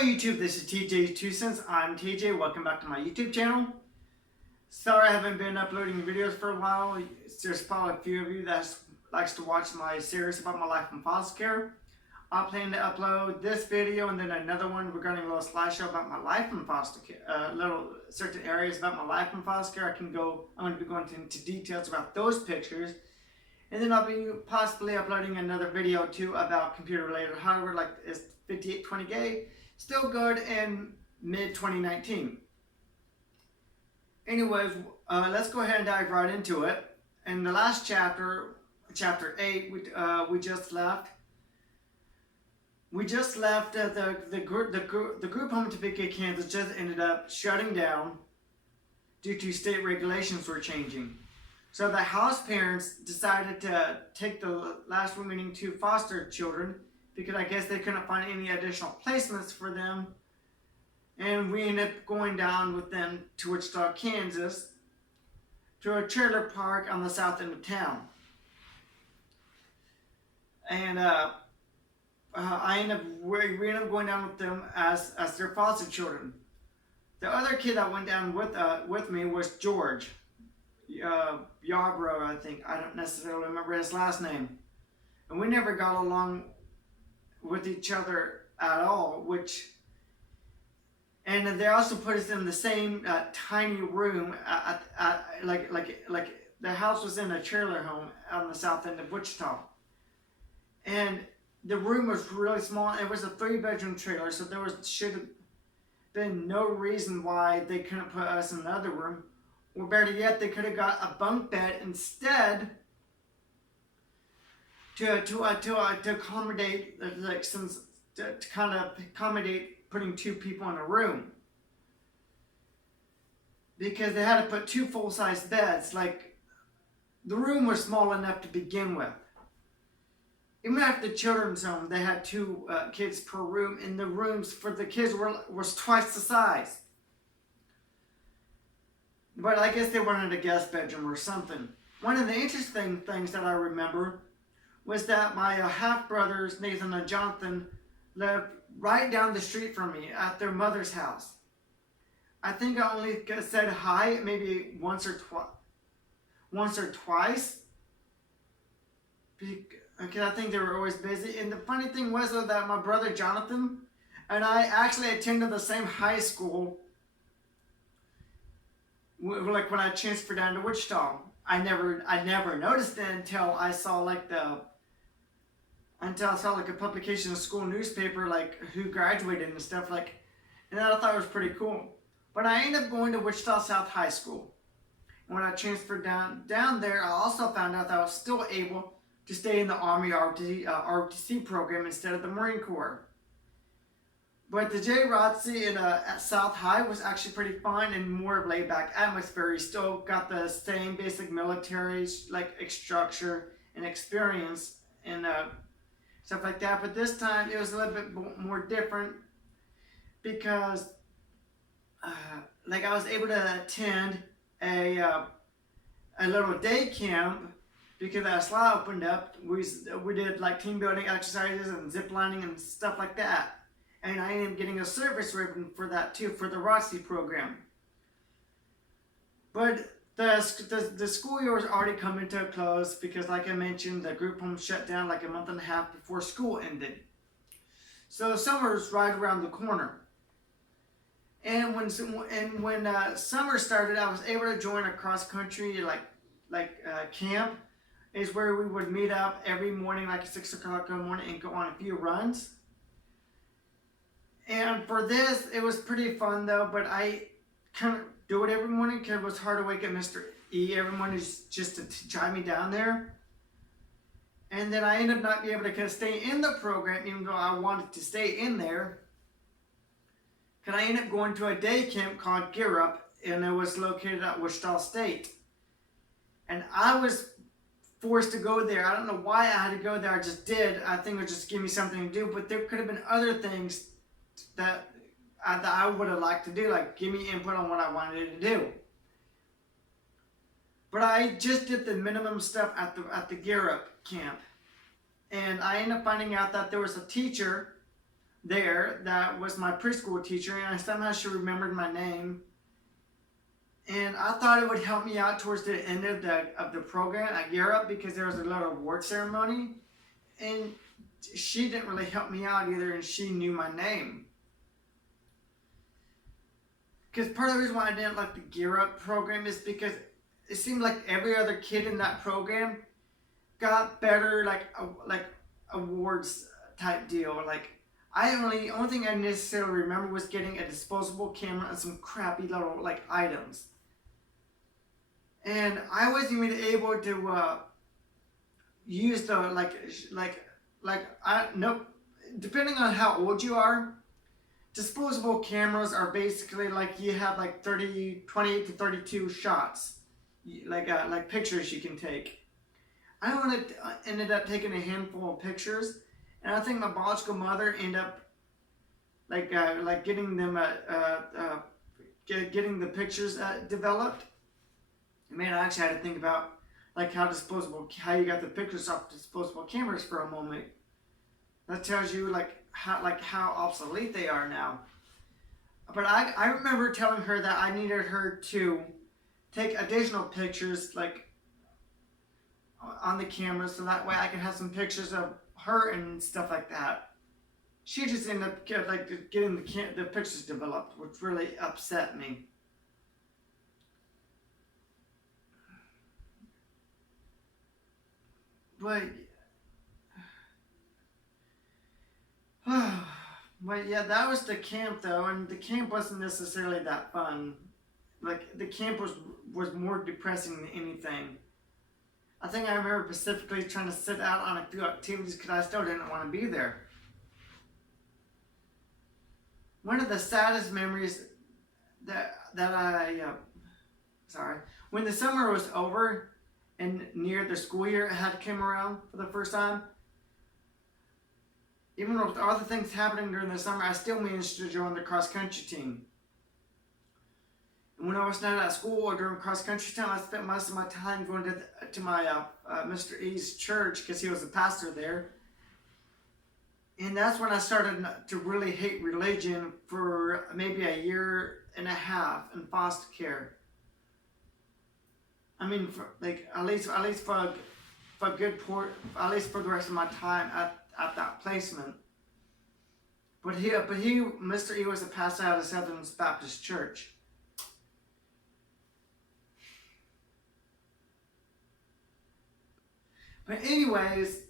YouTube, this is TJ's 2 Cents. I'm TJ. Welcome back to my YouTube channel. Sorry I haven't been uploading videos for a while. There's probably a few of you that likes to watch my series about my life in foster care. I plan to upload this video and then another one regarding a little slideshow about my life in foster care. Little certain areas about my life in foster care. I'm going to be going into details about those pictures. And then I'll be possibly uploading another video too about computer related hardware like it's 5820K. Still good in mid-2019. Anyways, let's go ahead and dive right into it. In the last chapter, chapter 8, we just left. We just left the group home in Topeka, Kansas just ended up shutting down due to state regulations were changing. So the house parents decided to take the last remaining 2 foster children because I guess they couldn't find any additional placements for them. And we ended up going down with them to Wichita, Kansas, to a trailer park on the south end of town. And we ended up going down with them as their foster children. The other kid that went down with me was George. Yarbrough, I think. I don't necessarily remember his last name. And we never got along with each other at all, and they also put us in the same tiny room like the house was in a trailer home on the south end of Wichita. And the room was really small. It was a 3-bedroom trailer, so should have been no reason why they couldn't put us in another room. Or better yet, they could have got a bunk bed instead to accommodate accommodate putting 2 people in a room, because they had to put 2 full-size beds. Like, the room was small enough to begin with. Even after the children's home, they had 2 kids per room, and the rooms for the kids was twice the size. But I guess they wanted a guest bedroom or something. One of the interesting things that I remember was that my half-brothers, Nathan and Jonathan, lived right down the street from me at their mother's house. I think I only said hi maybe once or twice. Because I think they were always busy. And the funny thing was though, that my brother Jonathan and I actually attended the same high school. Like when I transferred down to Wichita, I never noticed it until I saw like a publication in a school newspaper, like who graduated and stuff, like, and I thought it was pretty cool. But I ended up going to Wichita South High School. And when I transferred down there, I also found out that I was still able to stay in the Army ROTC program instead of the Marine Corps. But the JROTC at South High was actually pretty fun and more of laid-back atmosphere. You still got the same basic military structure and experience and stuff like that. But this time it was a little bit more different because I was able to attend a little day camp because that slot opened up. We did like team building exercises and zip lining and stuff like that. And I ended up getting a service ribbon for that too, for the ROTC program. But the school year was already coming to a close because, like I mentioned, the group home shut down like a month and a half before school ended. So summer was right around the corner. And when summer started, I was able to join a cross country camp. Is where we would meet up every morning, like at 6 o'clock in the morning, and go on a few runs. And for this, it was pretty fun though, but I couldn't do it every morning because it was hard to wake up MR.E every morning just to drive me down there. And then I ended up not being able to stay in the program even though I wanted to stay in there. Because I ended up going to a day camp called Gear Up, and it was located at Wichita State. And I was forced to go there. I don't know why I had to go there, I just did. I think it would just give me something to do, but there could have been other things that I would have liked to do, like give me input on what I wanted to do. But I just did the minimum stuff at the Gear Up camp. And I ended up finding out that there was a teacher there that was my preschool teacher, and somehow she remembered my name. And I thought it would help me out towards the end of the program at Gear Up because there was a little award ceremony, and she didn't really help me out either, and she knew my name. Because part of the reason why I didn't like the Gear Up program is because it seemed like every other kid in that program got better like awards type deal. Like only thing I necessarily remember was getting a disposable camera and some crappy little like items. And I wasn't even able to use the nope. Depending on how old you are, disposable cameras are basically like you have like 28 to 32 shots, like pictures you can take. I only ended up taking a handful of pictures, and I think my biological mother ended up getting them getting the pictures developed. Man, I actually had to think about like how you got the pictures off disposable cameras for a moment. That tells you how obsolete they are now. But I remember telling her that I needed her to take additional pictures like on the camera so that way I could have some pictures of her and stuff like that. She just ended up getting the pictures developed, which really upset me. But but yeah, that was the camp though, and the camp wasn't necessarily that fun. Like the camp was more depressing than anything. I think I remember specifically trying to sit out on a few activities because I still didn't want to be there. One of the saddest memories when the summer was over and near the school year had come around for the first time, even with all the things happening during the summer, I still managed to join the cross country team. And when I was not at school or during cross country time, I spent most of my time going to my MR.E.'s church because he was a pastor there. And that's when I started to really hate religion for maybe a year and a half in foster care. I mean, at least for at least for the rest of my time at that placement. But Mr. E was a pastor at a Southern Baptist church. But anyways,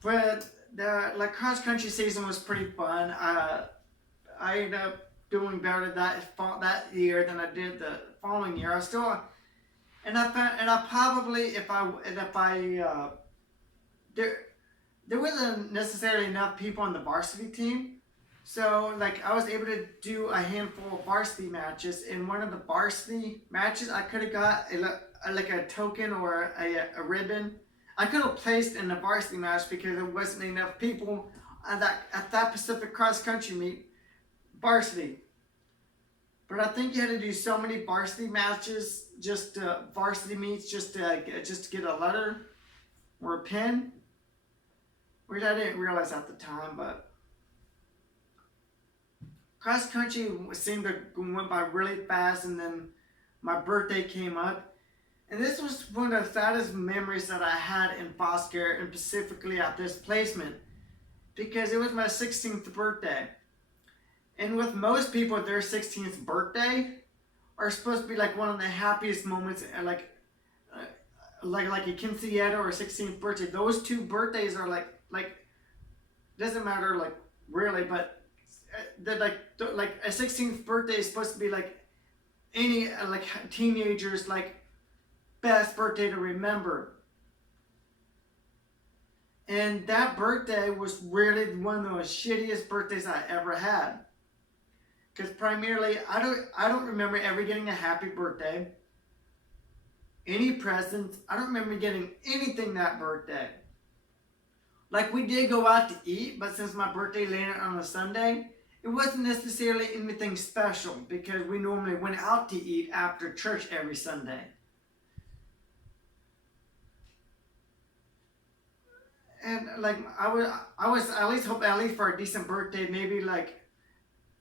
but the cross country season was pretty fun. I ended up doing better that year than I did the following year. There wasn't necessarily enough people on the varsity team, so like I was able to do a handful of varsity matches. In one of the varsity matches, I could have got a token or a ribbon. I could have placed in the varsity match because there wasn't enough people at that Pacific cross country meet varsity. But I think you had to do so many varsity matches, varsity meets, just to get a letter or a pin, which I didn't realize at the time. But cross country seemed to went by really fast, and then my birthday came up. And this was one of the saddest memories that I had in foster care, and specifically at this placement, because it was my 16th birthday. And with most people, their 16th birthday are supposed to be like one of the happiest moments, like a quinceañera or 16th birthday. Those two birthdays are like doesn't matter like really, but they're like a 16th birthday is supposed to be like any teenager's best birthday to remember. And that birthday was really one of the most shittiest birthdays I ever had. Because primarily, I don't remember ever getting a happy birthday, any presents. I don't remember getting anything that birthday. Like, we did go out to eat, but since my birthday landed on a Sunday, it wasn't necessarily anything special because we normally went out to eat after church every Sunday. And like I was at least hoping at least for a decent birthday, maybe like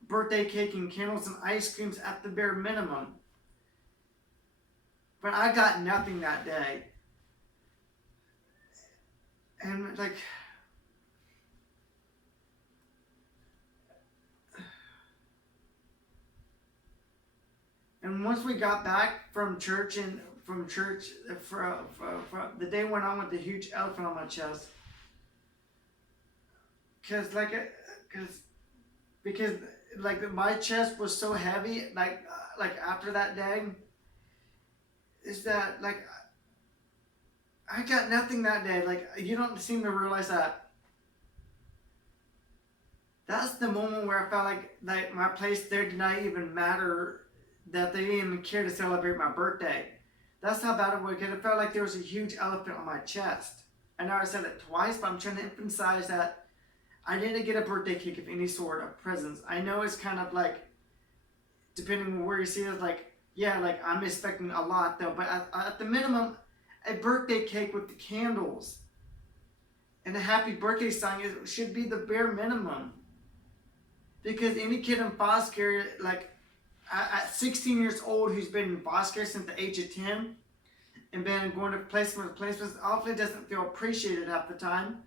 birthday cake and candles and ice creams at the bare minimum. But I got nothing that day. And like, and once we got back from church and from church for the day went on with the huge elephant on my chest. Cause like, cause because like my chest was so heavy, like after that day, is that like I got nothing that day. Like you don't seem to realize that. That's the moment where I felt like my place there did not even matter, that they didn't even care to celebrate my birthday. That's how bad it was, because it felt like there was a huge elephant on my chest. I know I said it twice, but I'm trying to emphasize that I didn't get a birthday cake of any sort of presents. I know it's kind of like, depending on where you see it, like, yeah, like I'm expecting a lot though, but at the minimum, a birthday cake with the candles and a happy birthday song should be the bare minimum. Because any kid in foster care, like at 16 years old, who's been in foster care since the age of 10 and been going to placements, often doesn't feel appreciated half the time.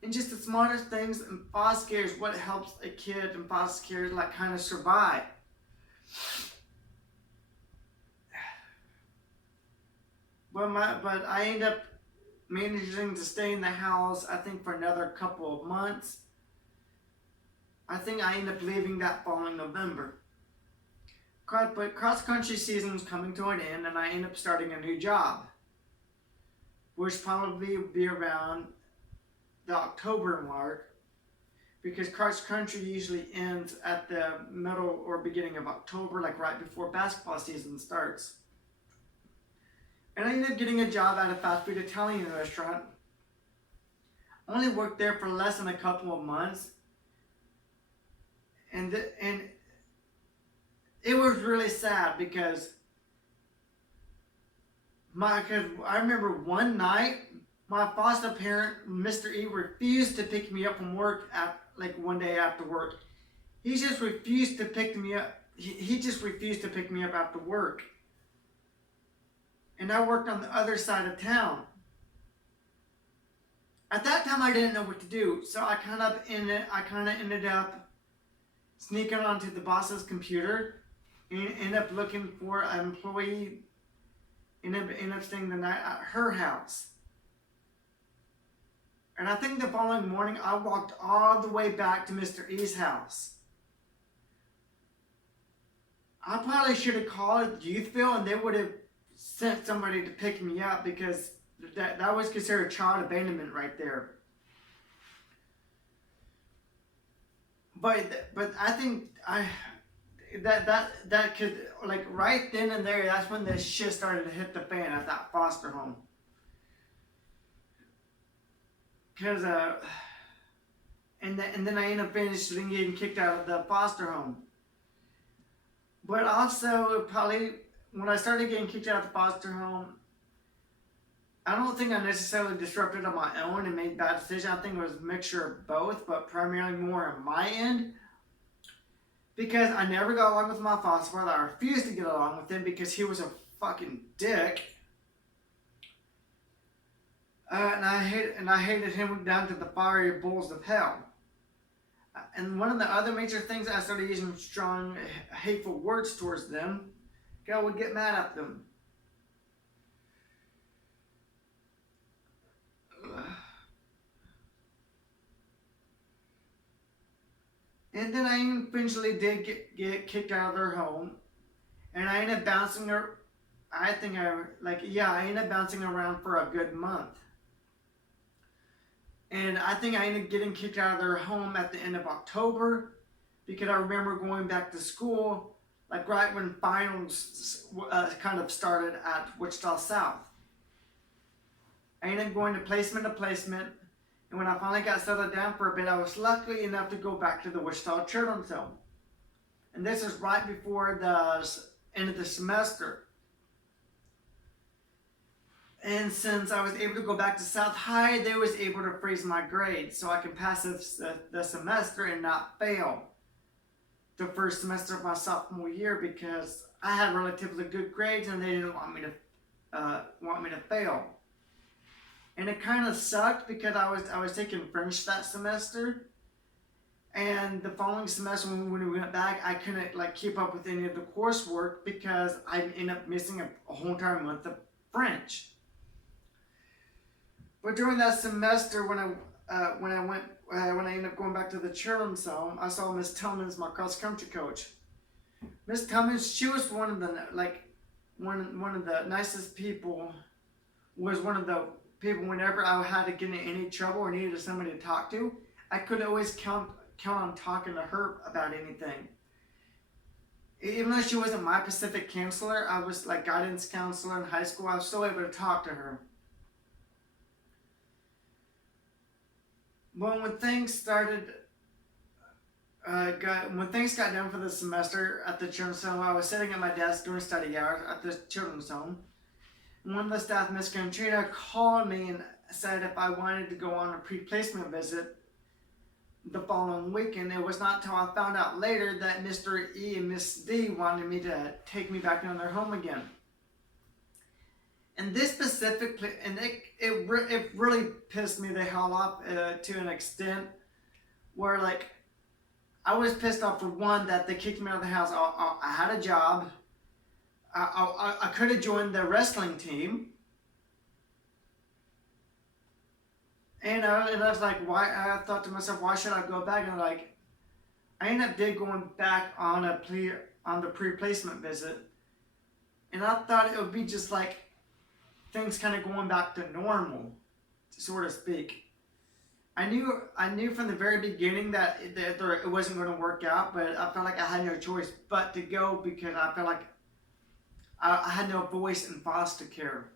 And just the smallest things in foster care is what helps a kid in foster care like kind of survive. But I end up managing to stay in the house, I think, for another couple of months. I think I end up leaving that following November. But cross-country season was coming to an end, and I end up starting a new job, which probably will be around the October mark, because cross-country usually ends at the middle or beginning of October, like right before basketball season starts. And I ended up getting a job at a fast food Italian restaurant. I only worked there for less than a couple of months. And it was really sad because I remember one night my foster parent, Mr.E, refused to pick me up from work one day after work. He just refused to pick me up. He just refused to pick me up after work. And I worked on the other side of town. At that time, I didn't know what to do, so I kind of ended up sneaking onto the boss's computer and end up looking for an employee and end up staying the night at her house. And I think the following morning I walked all the way back to Mr. E's house. I probably should have called Youthville and they would have sent somebody to pick me up, because that was considered child abandonment right there. But I think that could, like, right then and there, that's when this shit started to hit the fan at that foster home. Cause and then I ended up finishing getting kicked out of the foster home. But also probably when I started getting kicked out of the foster home, I don't think I necessarily disrupted on my own and made bad decisions. I think it was a mixture of both, but primarily more on my end. Because I never got along with my foster father. I refused to get along with him because he was a fucking dick. And I hated him down to the fiery bowls of hell. And one of the other major things, I started using strong, hateful words towards them. I would get mad at them. And then I eventually did get kicked out of their home. And I ended up bouncing I ended up bouncing around for a good month. And I think I ended up getting kicked out of their home at the end of October, because I remember going back to school, like right when finals kind of started at Wichita South. I ended up going to placement, and when I finally got settled down for a bit, I was lucky enough to go back to the Wichita Children's Home. And this is right before the end of the semester. And since I was able to go back to South High, they was able to freeze my grades so I could pass the semester and not fail the first semester of my sophomore year, because I had relatively good grades and they didn't want me to fail. And it kind of sucked because I was taking French that semester, and the following semester when we went back, I couldn't like keep up with any of the coursework because I ended up missing a whole entire month of French. But during that semester, when I ended up going back to the children's home, I saw Miss Tillman's, my cross country coach. Miss Tillman's, she was one of the nicest people. Was one of the people whenever I had to get in any trouble or needed somebody to talk to, I could always count on talking to her about anything. Even though she wasn't my Pacific counselor, I was like guidance counselor in high school. I was still able to talk to her. Well, when things got done for the semester at the children's home, I was sitting at my desk during study hours at the children's home. And one of the staff, Miss Katrina, called me and said if I wanted to go on a pre-placement visit the following weekend. It was not until I found out later that Mr. E and Miss D wanted me to take me back into their home again. And this specific, and it really pissed me the hell off to an extent where, like, I was pissed off for one that they kicked me out of the house. I had a job. I could have joined the wrestling team. And I was like, why? I thought to myself, why should I go back? And like, I ended up going back on the pre-placement visit, and I thought it would be just like things kind of going back to normal, so to speak. I knew from the very beginning that it wasn't going to work out, but I felt like I had no choice but to go because I felt like I had no voice in foster care.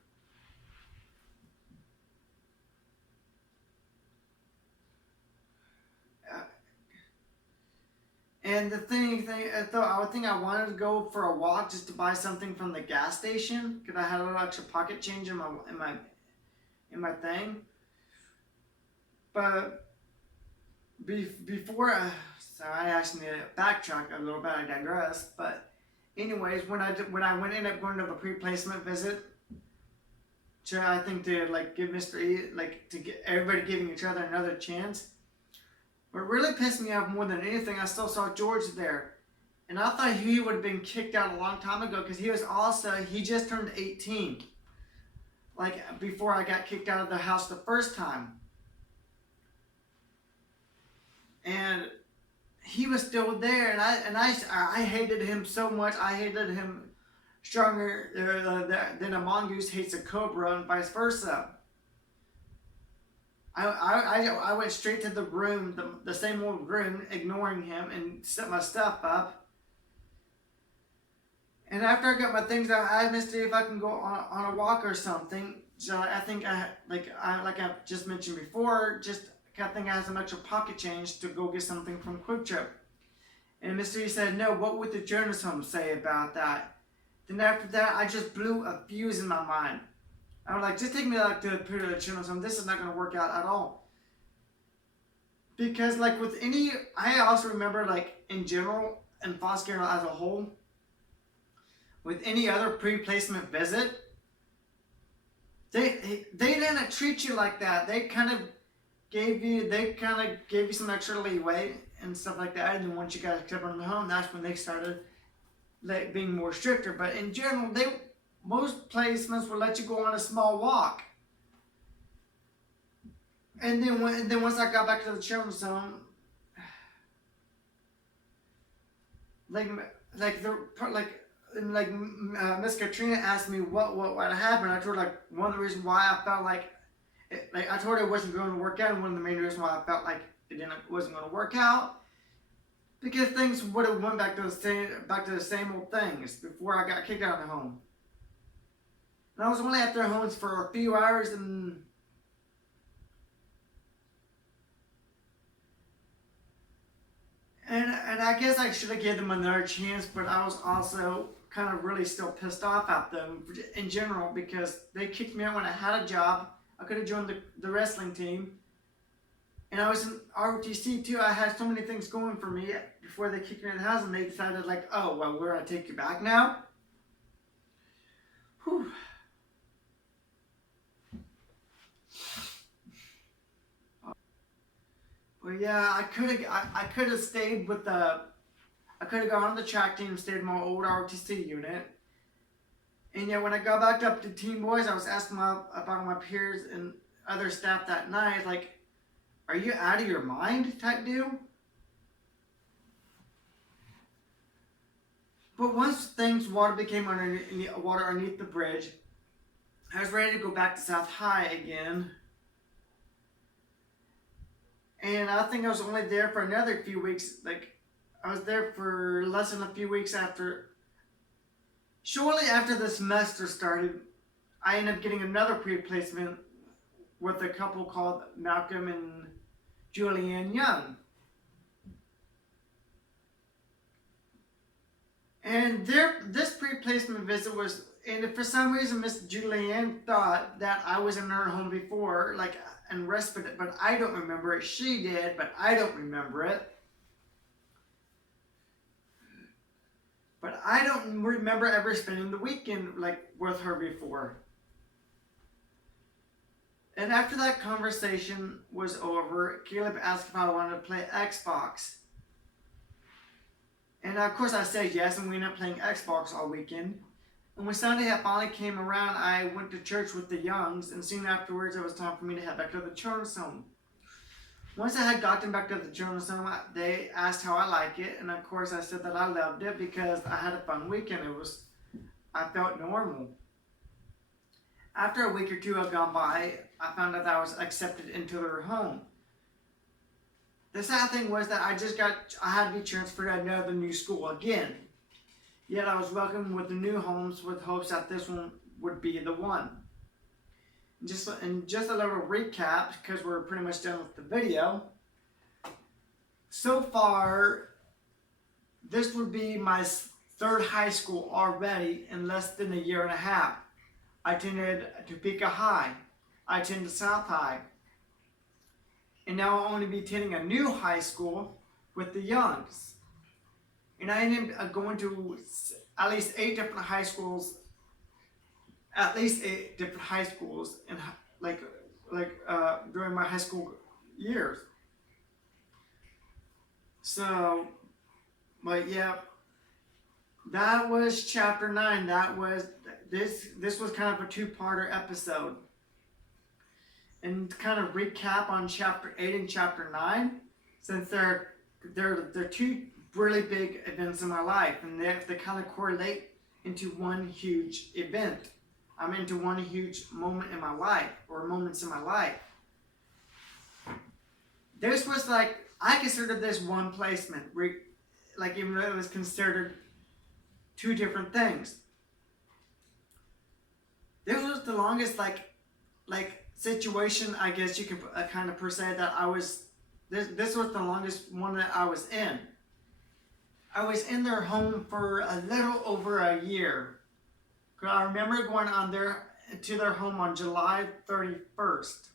And I think I wanted to go for a walk just to buy something from the gas station because I had a little extra pocket change in my thing. But before, so I actually need to backtrack a little bit. I digress. But anyways, when I ended up going to the pre-placement visit, I think to like give Mr. E, like to get everybody giving each other another chance. What really pissed me off more than anything, I still saw George there. And I thought he would have been kicked out a long time ago because he just turned 18. Like before I got kicked out of the house the first time. And he was still there, and I hated him so much. I hated him stronger than a mongoose hates a cobra, and vice versa. I went straight to the room, the same old room, ignoring him, and set my stuff up. And after I got my things out, I asked Misty if I can go on a walk or something. So I think like I just mentioned before, I think I have some extra pocket change to go get something from Quick Trip. And Mr. E said, no, what would the children's home say about that? Then after that, I just blew a fuse in my mind. I was like, just take me like to the children's home. This is not going to work out at all. Because like with I also remember like in general, in foster care as a whole, with any other pre-placement visit, they didn't treat you like that. They kind of gave you some extra leeway and stuff like that. And then once you got accepted in the home, that's when they started being more stricter. But in general, most placements will let you go on a small walk. And then once I got back to the children's home, Miss Katrina asked me what happened. I told her like one of the reasons why I felt like I told her it wasn't going to work out, and one of the main reasons why I felt like it wasn't going to work out, because things would have went back to the same old things before I got kicked out of the home. And I was only at their homes for a few hours, and I guess I should have given them another chance, but I was also kind of really still pissed off at them in general because they kicked me out when I had a job. I could have joined the wrestling team. And I was in ROTC too. I had so many things going for me before they kicked me out of the house, and they decided like, oh, well, we're going to take you back now? Whew. Well, yeah, I could have stayed with I could have gone on the track team and stayed in my old ROTC unit. And yeah, when I got back up to Teen Boys, I was asking about my peers and other staff that night, like, are you out of your mind type deal? But once water became water underneath the bridge, I was ready to go back to South High again. And I think I was only there for another few weeks. Like, I was there for less than a few weeks after. Shortly after the semester started, I ended up getting another pre-placement with a couple called Malcolm and Julianne Young. And this pre-placement visit was, and for some reason Miss Julianne thought that I was in her home before, like, and respite, but I don't remember it. She did, but I don't remember it. But I don't remember ever spending the weekend like with her before. And after that conversation was over, Caleb asked if I wanted to play Xbox. And of course I said yes, and we ended up playing Xbox all weekend. And when Sunday finally came around, I went to church with the Youngs, and soon afterwards it was time for me to head back to the children's home. Once I had gotten back to the children's home, they asked how I like it, and of course I said that I loved it because I had a fun weekend. I felt normal. After a week or two had gone by, I found out that I was accepted into their home. The sad thing was that I had to be transferred to another new school again. Yet I was welcomed with the new homes with hopes that this one would be the one. Just a little recap, because we're pretty much done with the video. So far, this would be my third high school already in less than a year and a half. I attended Topeka High. I attended South High. And now I'll only be attending a new high school with the Youngs. And I ended up going to at least 8 different high schools. At least 8 different high schools in during my high school years. So, but yeah, that was chapter 9. That was this was kind of a two-parter episode. And to kind of recap on chapter 8 and chapter 9, since they're two really big events in my life, and they kind of correlate into one huge event. I'm into one huge moment in my life, or moments in my life. This was like, I considered this one placement, like even though it was considered 2 different things. This was the longest like situation, I guess you could kind of per se, that I was, this was the longest one that I was in. I was in their home for a little over a year. I remember going to their home on July 31st.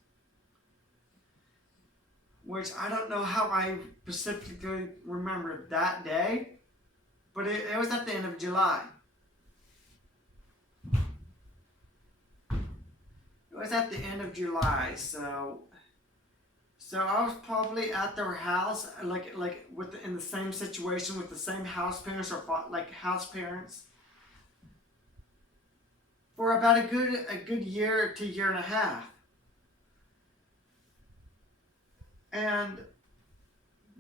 Which I don't know how I specifically remember that day, but it was at the end of July. It was at the end of July, so I was probably at their house, in the same situation with the same house parents or like house parents, for about a good year to year and a half. And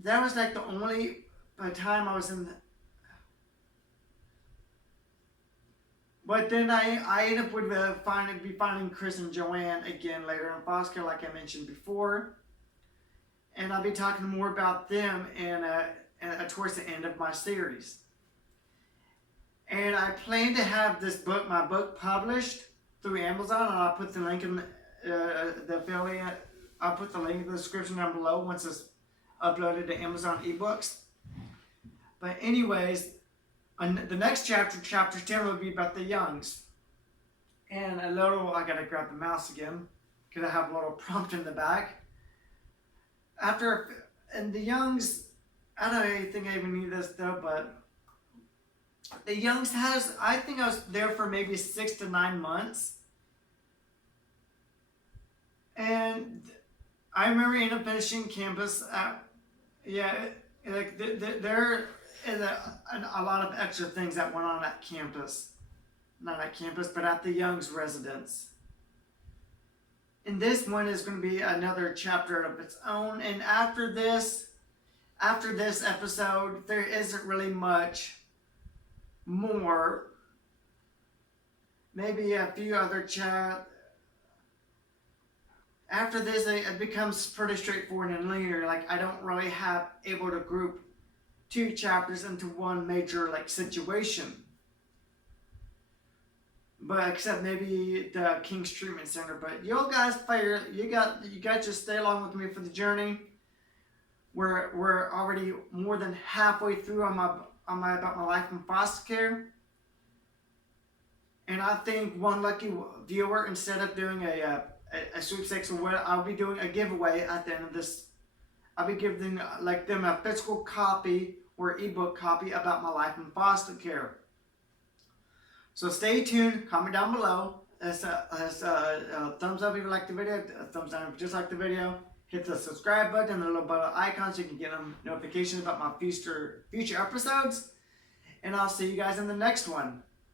that was like the only time I was in. But then I ended up with finding Chris and Joanne again later in foster care, like I mentioned before. And I'll be talking more about them towards the end of my series. And I plan to have my book published through Amazon, and I'll put the link in the affiliate. I'll put the link in the description down below once it's uploaded to Amazon eBooks. But anyways, And the next chapter, chapter 10, will be about the Youngs. And a little, I gotta grab the mouse again, because I have a little prompt in the back. And the Youngs, I don't really think I even need this though, but the Youngs I think I was there for maybe 6 to 9 months. And I remember ending up finishing campus. There is a lot of extra things that went on at campus. Not at campus, but at the Young's residence. And this one is going to be another chapter of its own. And after this episode, there isn't really much more. Maybe a few other chat. After this, it becomes pretty straightforward and linear. Like, I don't really have able to group 2 chapters into one major like situation. But except maybe the King's Treatment Center. But you guys just stay along with me for the journey. We're already more than halfway through on my about my life in foster care. And I think one lucky viewer, instead of doing a sweepstakes or what, I'll be doing a giveaway at the end of this. I'll be giving them a physical copy or ebook copy about my life in foster care. So stay tuned. Comment down below. Thumbs up if you like the video. Thumbs down if you dislike the video. Hit the subscribe button and the little bell icon so you can get notifications about my future episodes. And I'll see you guys in the next one.